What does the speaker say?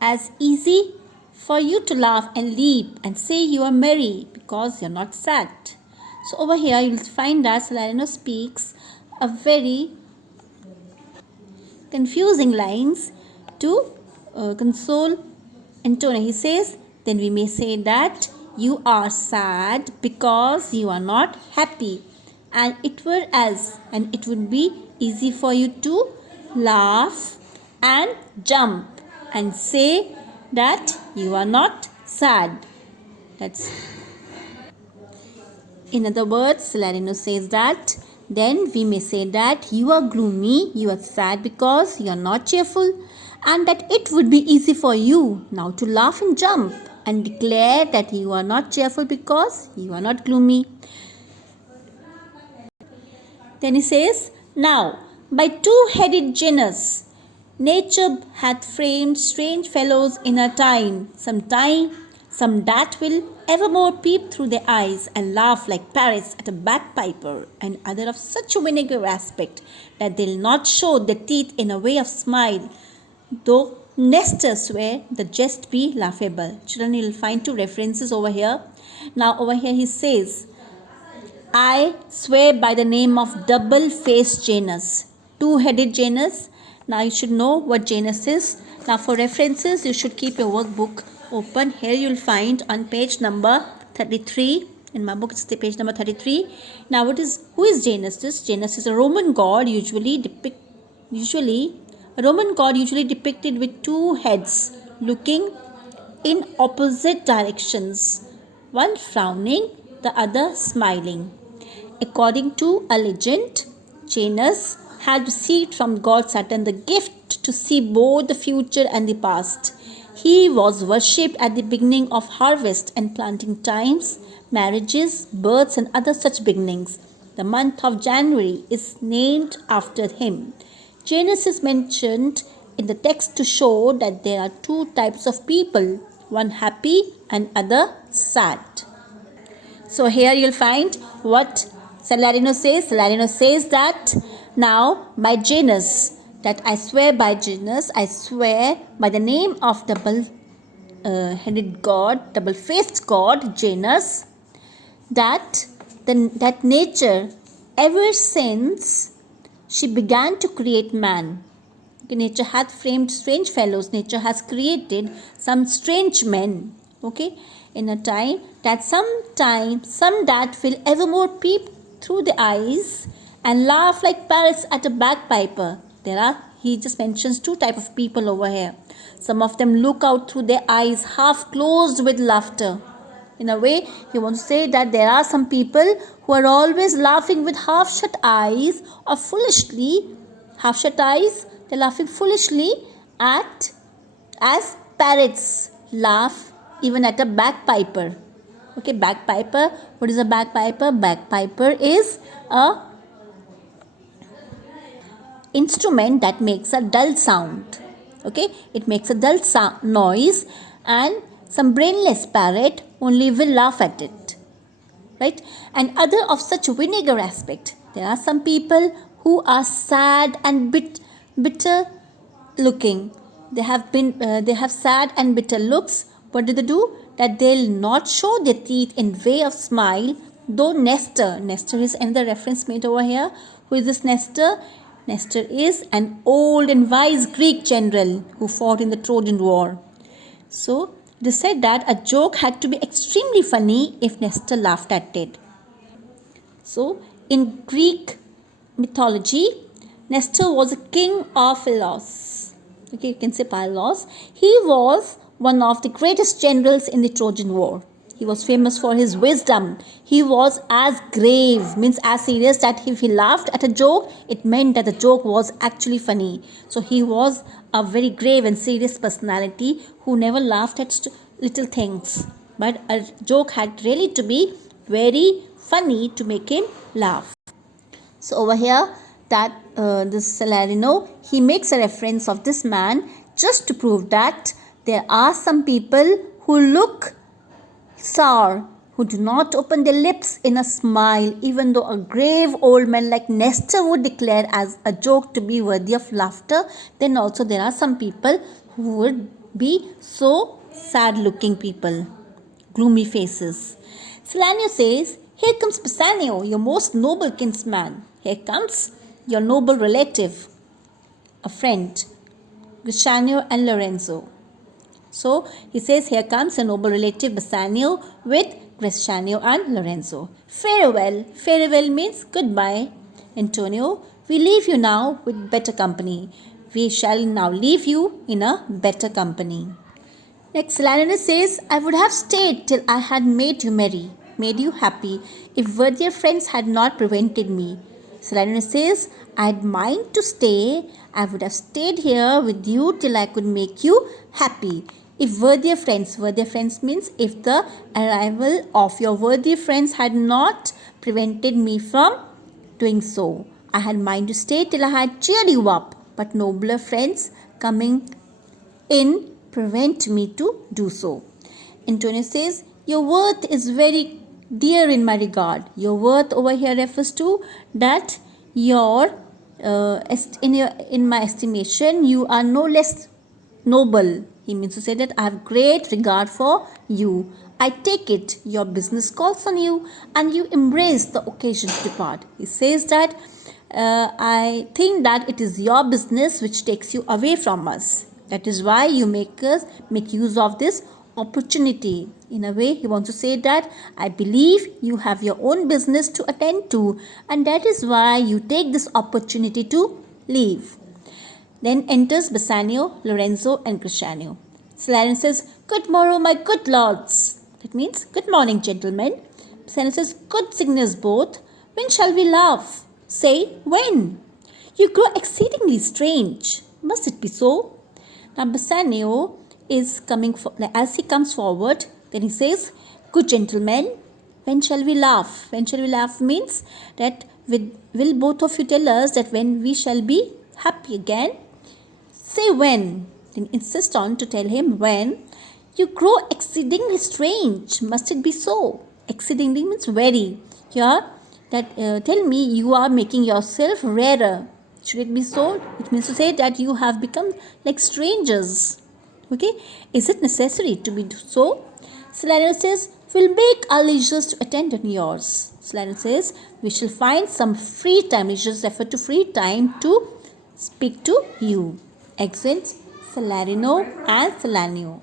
as easy for you to laugh and leap and say you are merry because you're not sad. So over here you'll find that Salarino speaks a very confusing lines to console Antonio. He says, then we may say that you are sad because you are not happy, and it would be easy for you to laugh and jump and say that you are not sad. That's In other words, Salarino says that then we may say that you are gloomy, you are sad because you are not cheerful, and that it would be easy for you now to laugh and jump and declare that you are not cheerful because you are not gloomy. Then he says, now, by two-headed Janus, nature hath framed strange fellows in her time, some that will evermore peep through their eyes and laugh like parrots at a bagpiper, and other of such a vinegar aspect that they'll not show their teeth in a way of smile, though Nestor swear the jest be laughable. Children, you'll find two references over here. Now over here he says, I swear by the name of double-faced Janus, two-headed Janus. Now you should know what Janus is. Now for references, you should keep your workbook open. Here you'll find on page number 33. In my book, it's the page number 33. Now who is Janus? Janus is a Roman god usually depicted with two heads looking in opposite directions, one frowning, the other smiling. According to a legend, Janus had received from god Saturn the gift to see both the future and the past. He was worshipped at the beginning of harvest and planting times, marriages, births, and other such beginnings. The month of January is named after him. Janus is mentioned in the text to show that there are two types of people, one happy and other sad. So here you'll find what Salarino says. Salarino says that now by Janus, that I swear by Janus, I swear by the name of double-headed god, double-faced god Janus, that nature, ever since she began to create man, nature hath framed strange fellows, nature has created some strange men, in a time that some that will evermore peep through the eyes and laugh like parrots at a bagpiper. He just mentions two type of people over here. Some of them look out through their eyes half closed with laughter. In a way, he wants to say that there are some people who are always laughing with half-shut eyes or they're laughing foolishly as parrots laugh even at a bagpiper. Bagpiper. What is a bagpiper? Bagpiper is a instrument that makes a dull sound. It makes a dull noise, and some brainless parrot only will laugh at it. Right? And other of such vinegar aspect. There are some people who are sad and bitter looking. They have sad and bitter looks. What do? That they'll not show their teeth in way of smile, though Nestor is another reference made over here. Who is this Nestor? Nestor is an old and wise Greek general who fought in the Trojan War. So it is said that a joke had to be extremely funny if Nestor laughed at it. So in Greek mythology, Nestor was a king of Pylos. You can say Pylos. He was one of the greatest generals in the Trojan War. He was famous for his wisdom. He was as grave, means as serious, that if he laughed at a joke, it meant that the joke was actually funny. So he was a very grave and serious personality who never laughed at little things. But a joke had really to be very funny to make him laugh. So over here, that this Salarino, he makes a reference of this man just to prove that there are some people who look sour, who do not open their lips in a smile, even though a grave old man like Nestor would declare as a joke to be worthy of laughter. Then also there are some people who would be so sad looking people, gloomy faces. Salanio says, here comes Bassanio, your most noble kinsman. Here comes your noble relative, a friend, Guscianio and Lorenzo. So he says, here comes a noble relative Bassanio with Gresciano and Lorenzo. Farewell. Farewell means goodbye. Antonio, we leave you now with better company. We shall now leave you in a better company. Next, Salanus says, I would have stayed till I had made you merry, made you happy, if worthier friends had not prevented me. Salanus says, I'd mind to stay. I would have stayed here with you till I could make you happy. If worthier friends means if the arrival of your worthy friends had not prevented me from doing so. I had mind to stay till I had cheered you up, but nobler friends coming in prevent me to do so. Antonio says, your worth is very dear in my regard. Your worth over here refers to that in my estimation, you are no less noble. He means to say that I have great regard for you. I take it your business calls on you and you embrace the occasion to depart. He says that I think that it is your business which takes you away from us. That is why you make use of this opportunity. In a way, he wants to say that I believe you have your own business to attend to, and that is why you take this opportunity to leave. Then enters Bassanio, Lorenzo, and Gresciano. Salanio says, good morrow, my good lords. That means, good morning, gentlemen. Bassanio says, good signors both. When shall we laugh? Say, when? You grow exceedingly strange. Must it be so? Now, Bassanio is coming, as he comes forward, then he says, good gentlemen, when shall we laugh? When shall we laugh means that will both of you tell us that when we shall be happy again? Say when. Then insist on to tell him when. You grow exceedingly strange. Must it be so? Exceedingly means very. Here, tell me you are making yourself rarer. Should it be so? It means to say that you have become like strangers. Okay? Is it necessary to be so? Salanio says, we'll make our leisures to attend on yours. Salanio says, we shall find some free time. Leisures refer to free time to speak to you. Accents, Salarino and Salanio.